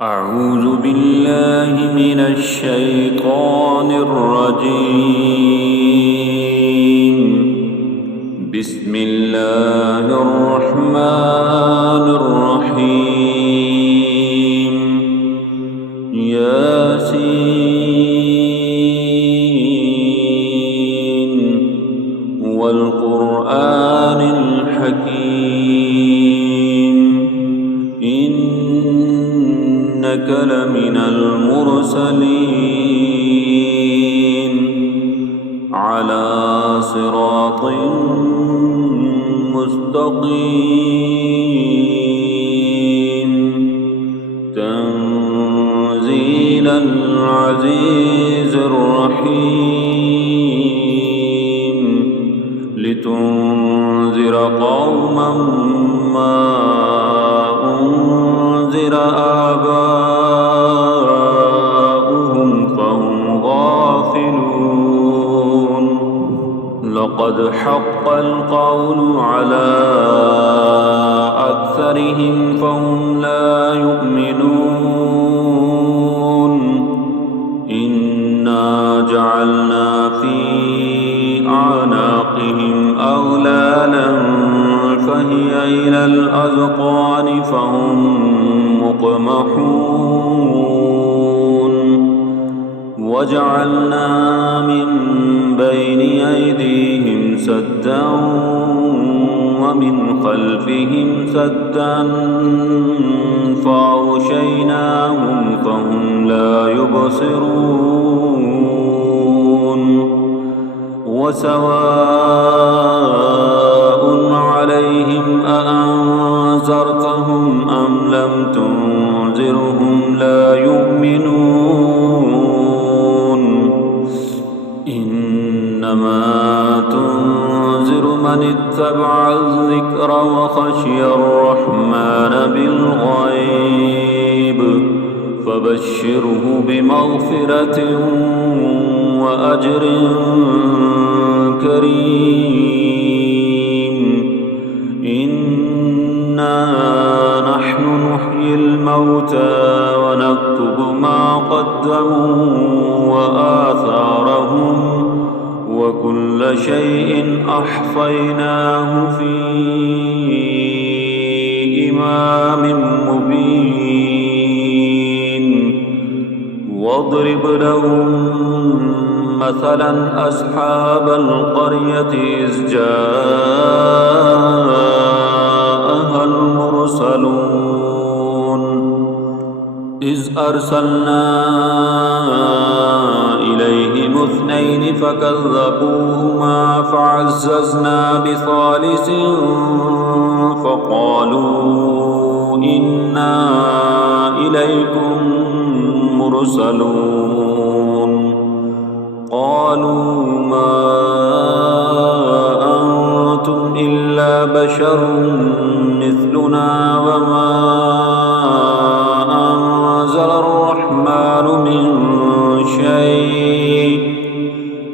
أعوذ بالله من الشيطان الرجيم. بسم الله الرحمن الرحيم. ياسين والقرآن الحكيم إنك لمن المرسلين على صراط مستقيم تنزيل العزيز الرحيم لتنذر قوما ما أنذر آباؤهم فهم غافلون. لقد حق القول على أكثرهم فهم لا يؤمنون. إنا جعلنا في أعناقهم أغلالا فهي إلى الأذقان فهم مقمحون. وجعلنا من بين أيديهم سدا ومن خلفهم سدا فأغشيناهم فهم لا يبصرون. وسواء عليهم أأنذرتهم أم لم تنذرهم لا يؤمنون. إنما تنذر من اتبع الذكر وخشي الرحمن بالغيب فبشره بمغفرة وأجر كريم. إنا نحن نحيي الموتى ونكتب ما قدموا وآثارهم وكل شيء أحصيناه في إمام مبين. واضرب لهم مثلا أصحاب القرية إذ جاءها المرسلون إذ أرسلنا إليهم اثنين فكذبوهما فعززنا بثالث فقالوا إنا إليكم مرسلون. قالوا ما أنتم إلا بشر مثلنا وما أنزل الرحمن من شيء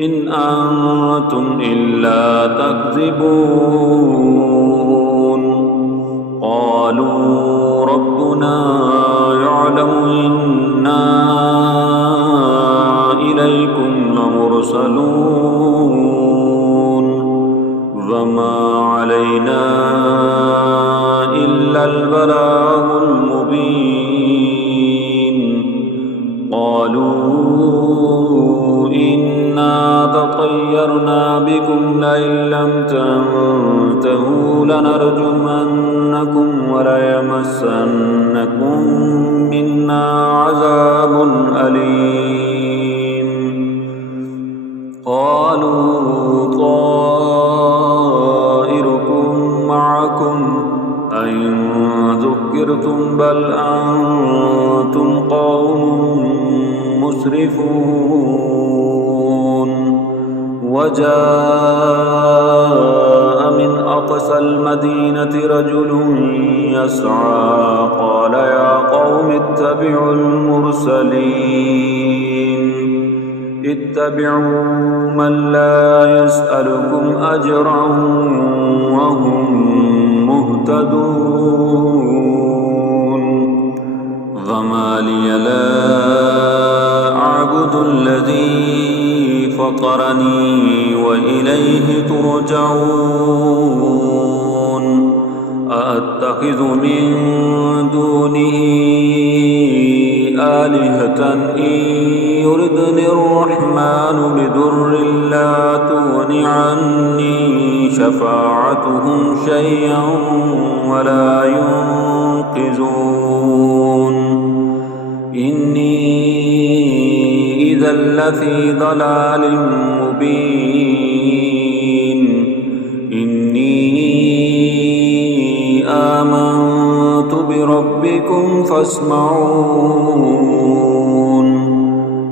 إن أنتم إلا تكذبون. قالوا ربنا يعلم إنا إليكم لمرسلون وما علينا إلا البلاغ المبين. قالوا إنا تطيرنا بكم لئن لم تنتهوا لنرجمنكم وليمسنكم منا عذاب أليم. قالوا طائركم معكم أئن ذكرتم بل أنتم قوم مسرفون. وجاء من أقصى المدينة رجل يسعى قال يا قوم اتبعوا المرسلين اتبعوا من لا يسألكم أجرا وهم مهتدون. وما لي لا أعبد الذي فطرني وإليه ترجعون أأتخذ من دونه آلهة إن يردني الرحمن بضر لا تغن عني شفاعتهم شيئا ولا ينقذون إني إذا لفي ضلال مبين إني آمنت بربكم فاسمعون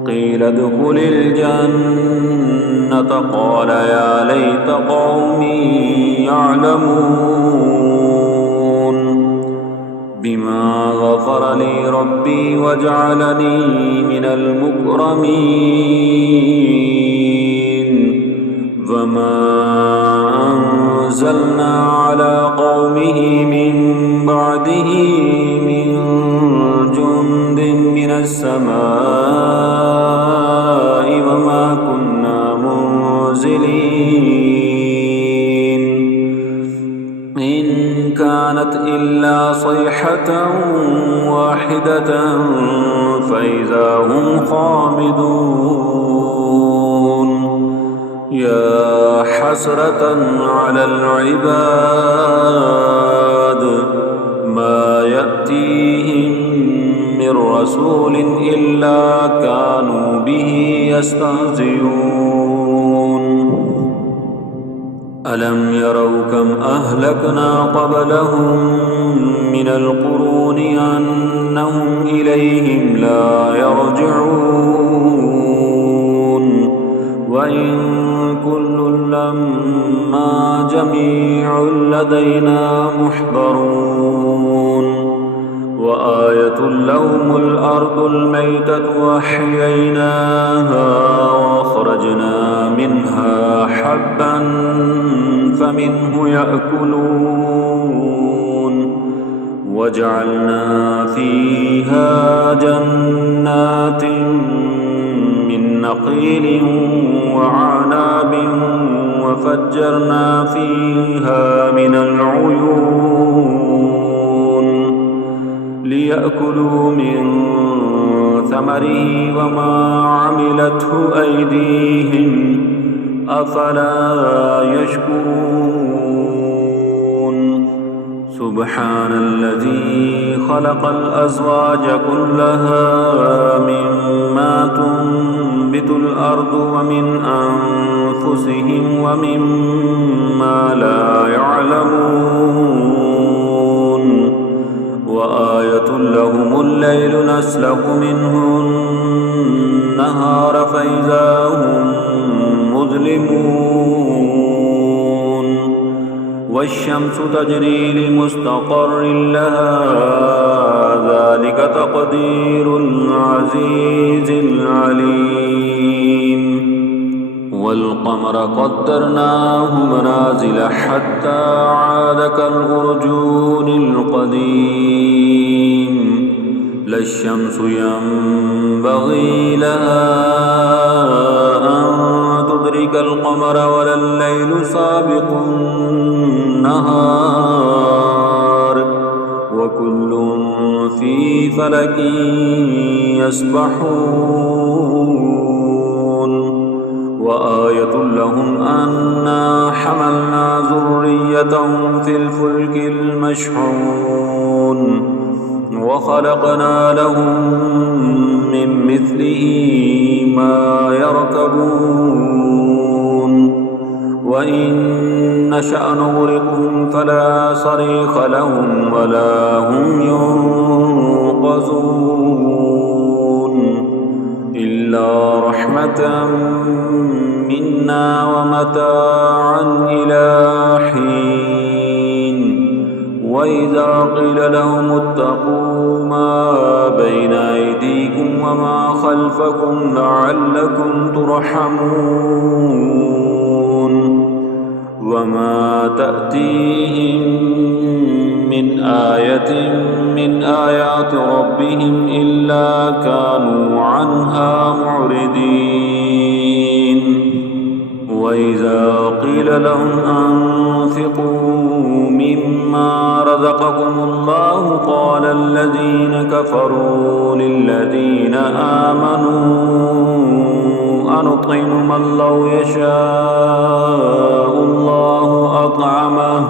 قيل ادخل الجنة قال يا ليت قومي يعلمون بما غفر لي ربي وجعلني من المكرمين وما أنزلنا على قومه من بعده من جند من السماء وما كنا منزلين إن كانت إلا صيحة واحدة فإذا هم خامدون يا حسرة على العباد ما يأتيهم من رسول إلا كانوا به يستهزئون ألم يروا كم أهلكنا قبلهم من القرون أنهم إليهم لا يرجعون وإن كل لما جميع لدينا محضرون وآية لهم الأرض الميتة وأحييناها وأخرجنا منها حبا فمنه يأكلون وجعلنا فيها جنات من نخيل وعناب وفجرنا فيها من العيون ليأكلوا من ثمره وما عملته أيديهم أفلا يشكرون سبحان الذي خلق الأزواج كلها مما تنبت الأرض ومن أنفسهم ومما لا يعلمون وآية لهم الليل نسلخ منه النهار فإذا هم مظلمون والشمس تجري لمستقر لها ذلك تقدير العزيز العليم والقمر قدرناه منازل حتى عاد كالأرجون القديم لا الشمس ينبغي لها أن تدرك القمر ولا الليل سابق النهار وكل في فلك يسبحون وآية لهم أنا حملنا ذريتهم في الفلك المشحون وخلقنا لهم من مثله ما يركبون وإن نشأ نغرقهم فلا صريخ لهم ولا هم ينقذون إلا رحمة منا ومتاعا إلى حين وإذا قيل لهم اتقوا ما بين أيديكم وما خلفكم لعلكم ترحمون وما تأتيهم من آية من آيات ربهم إلا كانوا عنها معرضين وإذا قيل لهم أنفقوا مما رزقكم الله قال الذين كفروا للذين آمنوا أنطعم من لو يشاء الله أطعمه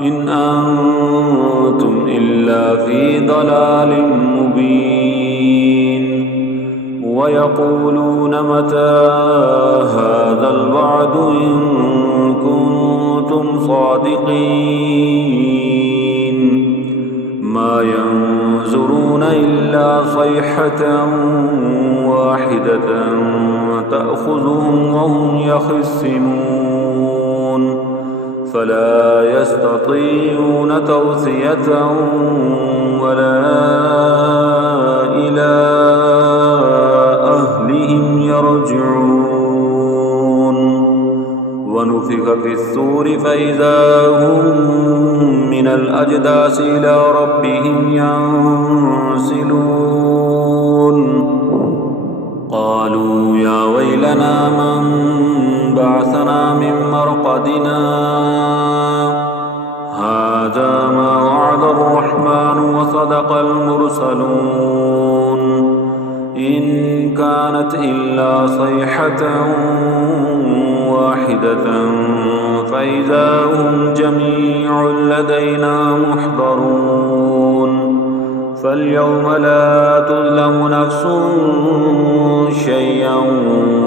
إن أنتم إلا في ضلال مبين ويقولون متى هذا الوعد إن كنتم صادقين ما ينظرون إلا صيحة واحدة تأخذهم وهم يخصمون فلا يستطيعون توصية ولا إلى أهلهم يرجعون ونفخ في الصور فإذا هم من الأجداث إلى ربهم ينسلون قالوا يا ويلنا من بعثنا من مرقدنا هذا ما وعد الرحمن وصدق المرسلون إن كانت إلا صيحة واحدة فإذا هم جميع لدينا محضرون فاليوم لا تظلم نفس شيئا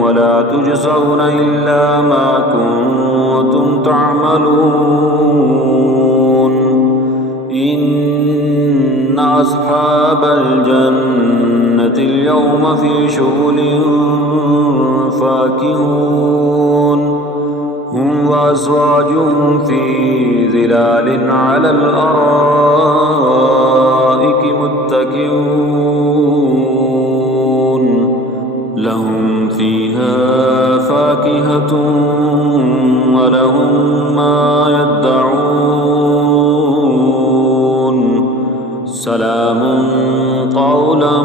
ولا تجزون إلا ما كنتم تعملون إن أصحاب الجنة اليوم في شغل فاكهون هم وأزواجهم في ظلال على الأرائك متكئون لهم فيها فاكهة ولهم ما يدعون سلام قولا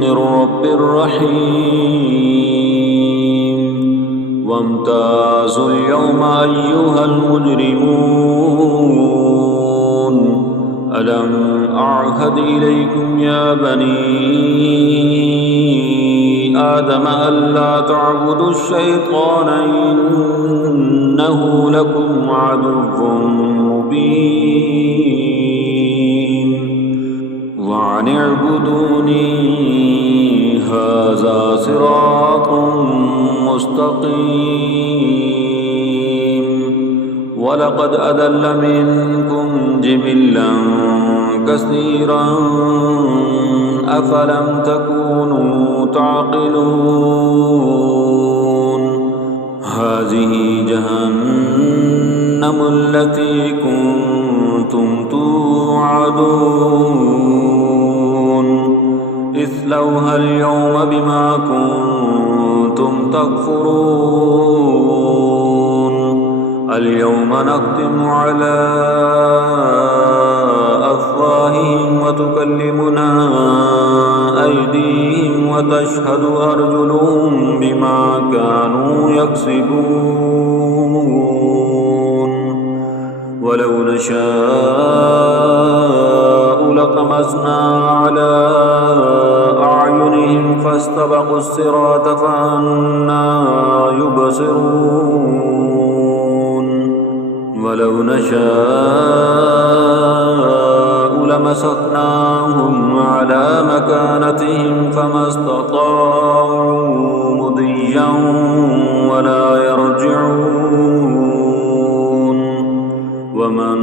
من رب رحيم وامتازوا اليوم أيها المجرمون ألم أعهد إليكم يا بني آدم ألا تعبدوا الشيطان إنه لكم عدو مبين وأن اعبدوني هذا صراط مستقيم ولقد أضل منكم جبلا كثيرا أفلم تكونوا تعقلون هذه جهنم التي كنتم توعدون اصلوها اليوم بما كنتم تكفرون اليوم نختم على أفواههم وتكلمنا أيديهم وتشهد أرجلهم بما كانوا يكسبون ولو نشاء لطمسنا على أعينهم فاستبقوا الصراط فأنى يبصرون ولو نشاء لمسخناهم على مكانتهم فما استطاعوا مضيا ولا يرجعون ومن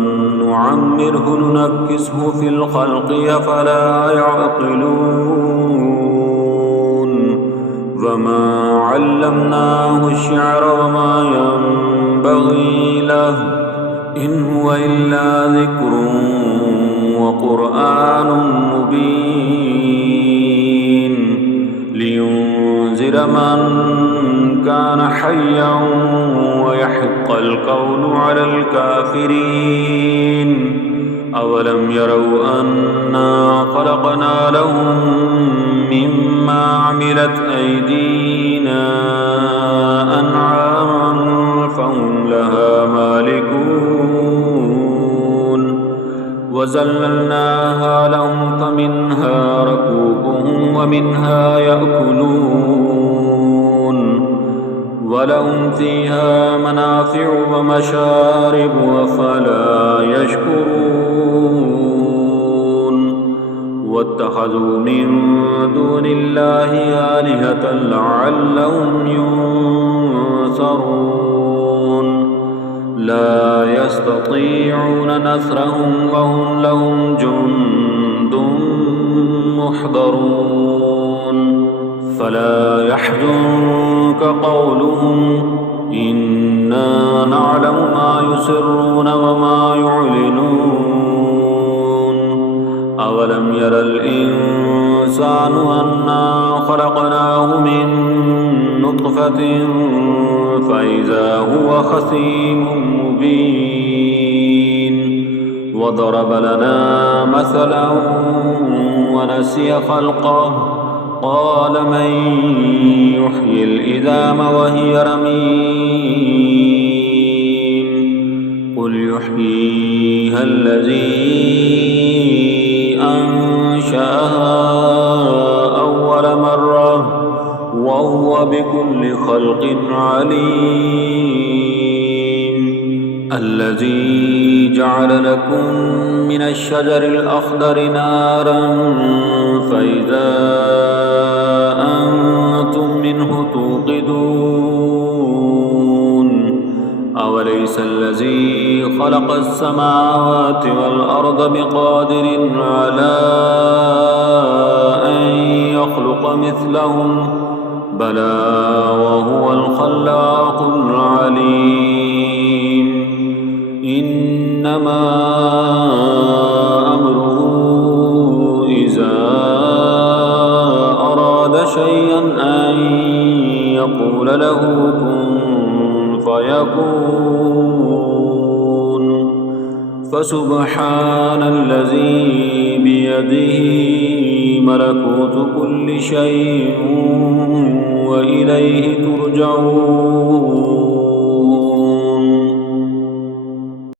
نعمره ننكسه في الخلق أفلا يعقلون وما علمناه الشعر وما ينبغي له إن هو إلا ذكر وقرآن مبين لينذر من كان حيا ويحق القول على الكافرين أولم يروا أنا خلقنا لهم مما عملت أيدينا أنعاما فهم لها مالكون وذللناها لهم فمنها ركوبهم ومنها يأكلون ولهم فيها منافع ومشارب أفلا يشكرون واتخذوا من دون الله آلهة لعلهم ينصرون لا يستطيعون نصرهم وهم لهم جند محضرون فلا يحزنك قولهم إنا نعلم ما يسرون وما يعلنون أولم ير الإنسان أنا خلقناه من نطفة فإذا هو خصيم مبين وضرب لنا مثلا ونسي خلقه قال من يحيي العظام وهي رميم قل يحييها الذي أنشأها أول مرة وهو بكل خلق عليم الذي جعل لكم من الشجر الأخضر نارا فإذا أنتم منه توقدون أوليس الذي خلق السماوات والأرض بقادر على أن يخلق مثلهم بلى وهو الخلاق العليم إنما أمره إذا أراد شيئا أن يقول له كن فيكون فسبحان الذي بيده ملكوت كل شيء وإليه ترجعون